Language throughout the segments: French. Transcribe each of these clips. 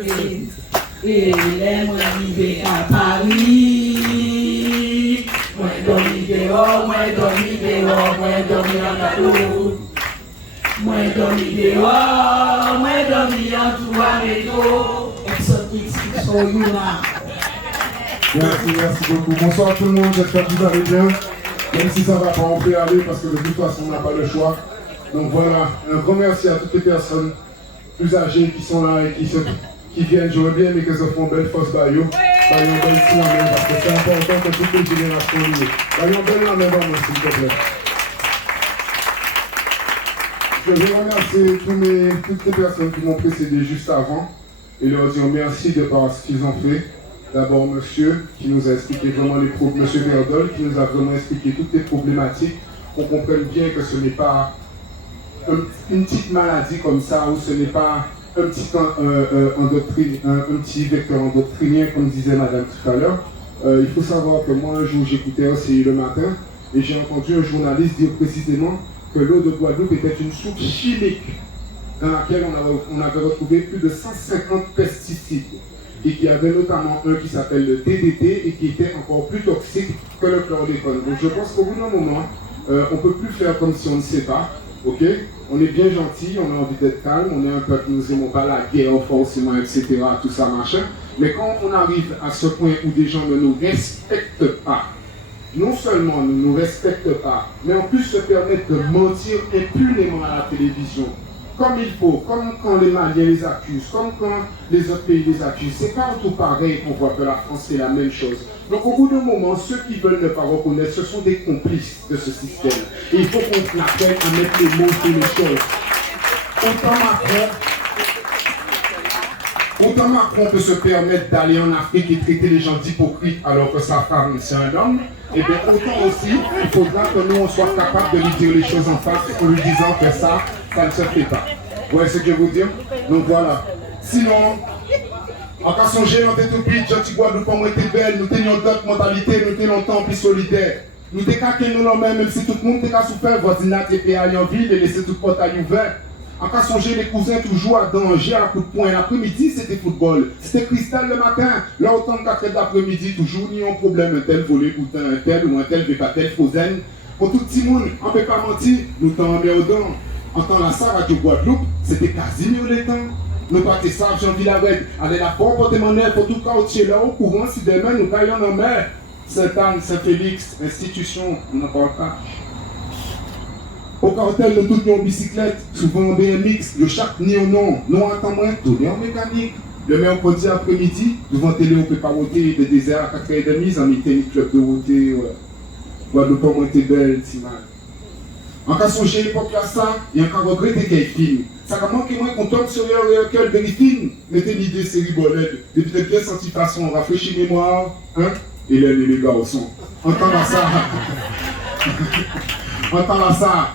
Et les moi arrivé à Paris. Moi dormi dehors, moi dormi dehors, moi dormi en cadeau. Moi dormi dehors, moi dormi en tout à métro. Exotique sur Yuna. Merci beaucoup. Bonsoir tout le monde, j'espère que vous allez bien. Même si ça va pas, on peut aller parce que de toute façon on n'a pas le choix. Donc voilà, un grand merci à toutes les personnes plus âgées qui sont là et qui viennent. J'aurais bien aimé qu'elles offrent une belle fausse baillot. Baillot belle sous la main parce que c'est important que toutes les générations liées. Baillot belle la main dans moi s'il te plaît. Je veux remercier toutes les personnes qui m'ont précédé juste avant et leur dire merci de par ce qu'ils ont fait. D'abord, monsieur qui nous a expliqué vraiment monsieur Verdol, qui nous a vraiment expliqué toutes les problématiques, qu'on comprenne bien que ce n'est pas une petite maladie comme ça, ou ce n'est pas un petit vecteur endocrinien, comme disait madame tout à l'heure. Il faut savoir que moi, un jour, j'écoutais RCI le matin, et j'ai entendu un journaliste dire précisément que l'eau de Guadeloupe était une soupe chimique, dans laquelle on avait retrouvé plus de 150 pesticides. Et qu'il y avait notamment un qui s'appelle le DDT et qui était encore plus toxique que le chlordécone. Donc je pense qu'au bout d'un moment, on ne peut plus faire comme si on ne sait pas. Ok, on est bien gentil, on a envie d'être calme, on est un peuple, nous n'aimons pas la guerre forcément, etc. Tout ça, machin. Mais quand on arrive à ce point où des gens ne nous respectent pas, non seulement ne nous respectent pas, mais en plus se permettent de mentir impunément à la télévision, comme il faut, comme quand les Maliens les accusent, comme quand les autres pays les accusent. C'est pas tout pareil qu'on voit que la France fait la même chose. Donc au bout d'un moment, ceux qui veulent ne pas reconnaître, ce sont des complices de ce système. Et il faut qu'on apprenne à mettre les mots sur les choses. Autant Macron peut se permettre d'aller en Afrique et traiter les gens d'hypocrites alors que sa femme c'est un homme, et bien autant aussi, il faudra que nous on soit capables de lui dire les choses en face en lui disant que ça ne se fait pas. Vous voyez ce que je veux dire? Donc voilà. Sinon, en cas songer, on était tout petit, gentil Guadeloupe, on était belle, nous tenions d'autres mentalités, nous étions longtemps plus solidaires. Nous étions caqués nous même si tout le monde était souffert, voisinat était allé en ville et laissé tout le portail ouvert. En cas songer, les cousins toujours à danger à coup de poing. L'après-midi, c'était football. C'était cristal le matin. Là, autant de 4 d'après-midi, toujours, ni un problème, un tel volé, ou un tel, ou un tel, bécatel, frozen. Pour tout petit monde, on ne peut pas mentir, nous t'en emmerdons. En temps là, ça, Radio Guadeloupe, c'était quasi mieux les temps. Nous partons ça, Jean-Villaret, avec la porte porte-monnaie pour tout quartier là au courant, si demain nous caillons en mer. Sainte-Anne, Saint-Félix, institution, on n'en parle pas. Au cartel de toutes nos bicyclettes, souvent en BMX, de chaque ni au non, non attends moins, tout en mécanique. Le mercredi après-midi, devant télé, on peut pas voter de désert à 4h30, en meeting club de voter. Guadeloupe, on était belle, si mal. En cas songer l'époque là, ça, il y a encore regretté qu'elle filme. Ça a manqué moins qu'on tombe sur le cœur de film. Mettez l'idée série bolette. Depuis peut-être bien senti façon, rafraîchir mémoire, hein, et les garçons. Entendre ça. Entendre ça.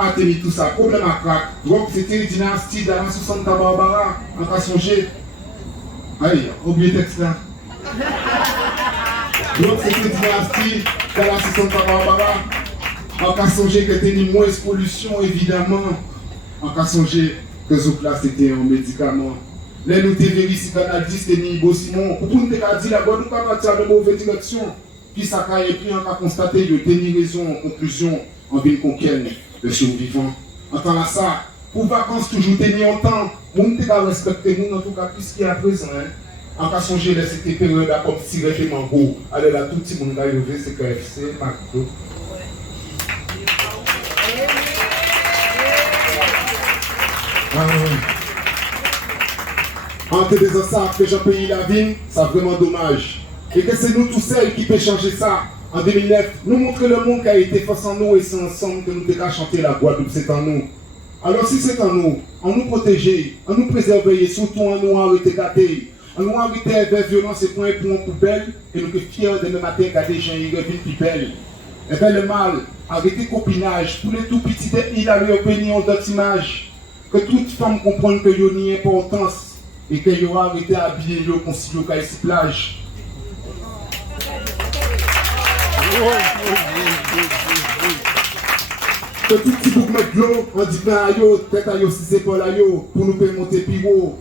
Attendez tout ça, problème à crack. Donc c'était une dynastie d'Alain sous Santa Barbara. En cas songer. Aïe, oubliez le texte là. Donc c'était une dynastie d'Alain sous Santa Barbara. En cas songer que c'était moins de pollution évidemment. En cas songer que Zopla c'était un médicament. Là nous t'es vérifié Canal 10 c'était Nibo Simon. Pour nous t'es dit la Guadeloupe pas partir de mauvaise direction. Puis ça et puis on a constaté de tenir raison en conclusion en ville conquête. Le survivant. Entends ça, pour vacances toujours tenir en temps, on ne pas respecter nous en tout cas plus qu'il y a présent. En cas songer de cette période là comme tirer les mangots, allez là tout le monde va lever c'est KFC, McDo. Entre des ensembles que j'ai payé la vie, c'est vraiment dommage. Et que c'est nous tous seuls qui peut changer ça. En 2009, nous montrer le monde qui a été face en nous et c'est ensemble que nous devons chanter la Guadeloupe, c'est en nous. Alors si c'est en nous protéger, en nous préserver et surtout en nous arrêter gâter, en nous arrêter avec violence et point pour une poubelle et nous sommes fiers de nos matins garder les gens qui reviennent plus belles. Et bien le mal, arrêter copinage, pour les tout petits il a leur opinion d'autres images. Que toute femme comprenne que y a une importance et qu'il y aura arrêté à habiller le concile au ici plage. Que tout petit bouc met de l'eau, on dit ben ayo, tête ayo, si c'est pas l'ayo, pour nous faire monter plus haut.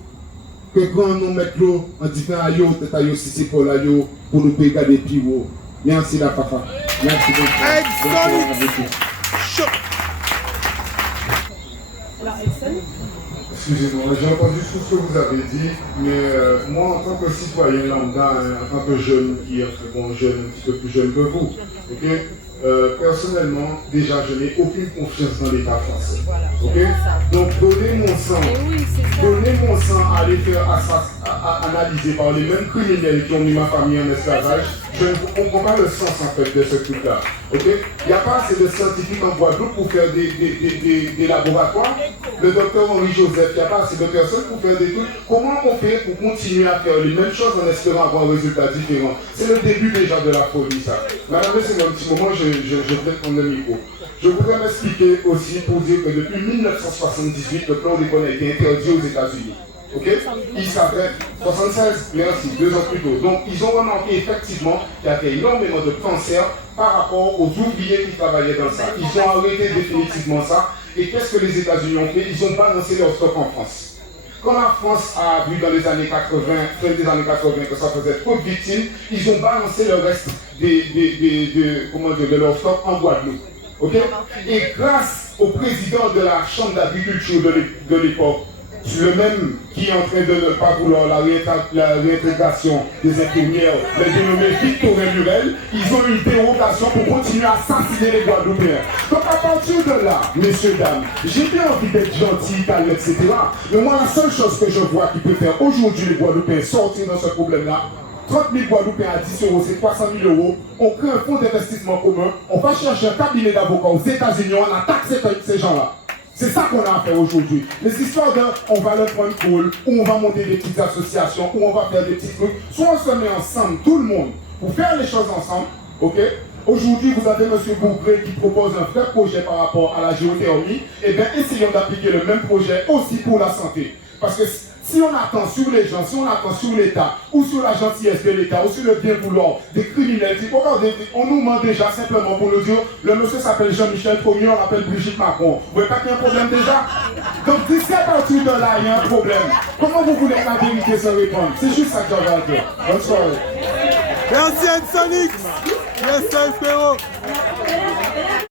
que quand nous mettons en différents ayo, tête si c'est pour l'ayo, pour nous payer des pivots. Merci la papa. Merci beaucoup. Excusez-moi, j'ai entendu tout ce que vous avez dit, mais moi en tant que citoyen lambda, en tant que jeune qui est un petit peu plus jeune que vous, ok? Personnellement, déjà, je n'ai aucune confiance dans l'État français. Okay? Donc, donner mon sang à aller faire analyser par les mêmes criminels qui ont mis ma famille en esclavage, je ne comprends pas le sens en fait de ce truc-là. Okay? Il n'y a pas assez de scientifiques en Guadeloupe pour faire des laboratoires. Le docteur Henri Joseph, il n'y a pas assez de personnes pour faire des trucs. Comment on fait pour continuer à faire les mêmes choses en espérant avoir un résultat différent? C'est le début déjà de la folie, ça. Madame, c'est un petit moment, je vais prendre le micro. Je voudrais m'expliquer aussi pour dire que depuis 1978, le chlordécone a été interdit aux États-Unis. Ok? Il s'appelle 76, merci, 2 ans plus tôt. Donc, ils ont remarqué effectivement qu'il y avait énormément de cancers par rapport aux ouvriers qui travaillaient dans ça. Ils ont arrêté définitivement ça. Et qu'est-ce que les États-Unis ont fait? Ils ont balancé leur stock en France. Quand la France a vu dans les années 80, fin des années 80, que ça faisait trop de victimes, ils ont balancé le reste de leur stock en Guadeloupe. Okay? Et grâce au président de la Chambre d'agriculture de l'époque, le même qui est en train de ne pas vouloir la réintégration des infirmières, les dénommés Victorin Lurel, ils ont une dérogation pour continuer à assassiner les Guadeloupéens. Donc à partir de là, messieurs, dames, j'ai bien envie d'être gentil, calme, etc. Mais moi, la seule chose que je vois qui peut faire aujourd'hui les Guadeloupéens sortir dans ce problème-là, 30 000 Guadeloupéens à 10 euros, c'est 300 000 euros. On crée un fonds d'investissement commun, on va chercher un cabinet d'avocats aux États-Unis, on attaque ces gens-là. C'est ça qu'on a à faire aujourd'hui. Les histoires de on va leur prendre cool, ou on va monter des petites associations, ou on va faire des petits trucs. Soit on se met ensemble, tout le monde, pour faire les choses ensemble, ok? Aujourd'hui, vous avez M. Bougré qui propose un vrai projet par rapport à la géothermie. Eh bien, essayons d'appliquer le même projet aussi pour la santé. Parce que si on attend sur les gens, si on attend sur l'État, ou sur la gentillesse de l'État, ou sur le bien vouloir des criminels, regardez, on nous ment déjà simplement pour nous dire, le monsieur s'appelle Jean-Michel Fognon, on l'appelle Brigitte Macron. Vous voyez pas qu'il y a un problème déjà? Donc d'ici à partir de là, il y a un problème. Comment vous voulez que la vérité se répande? C'est juste ça que j'avais à dire. Bonne soirée. Merci Sonic. Merci frérot.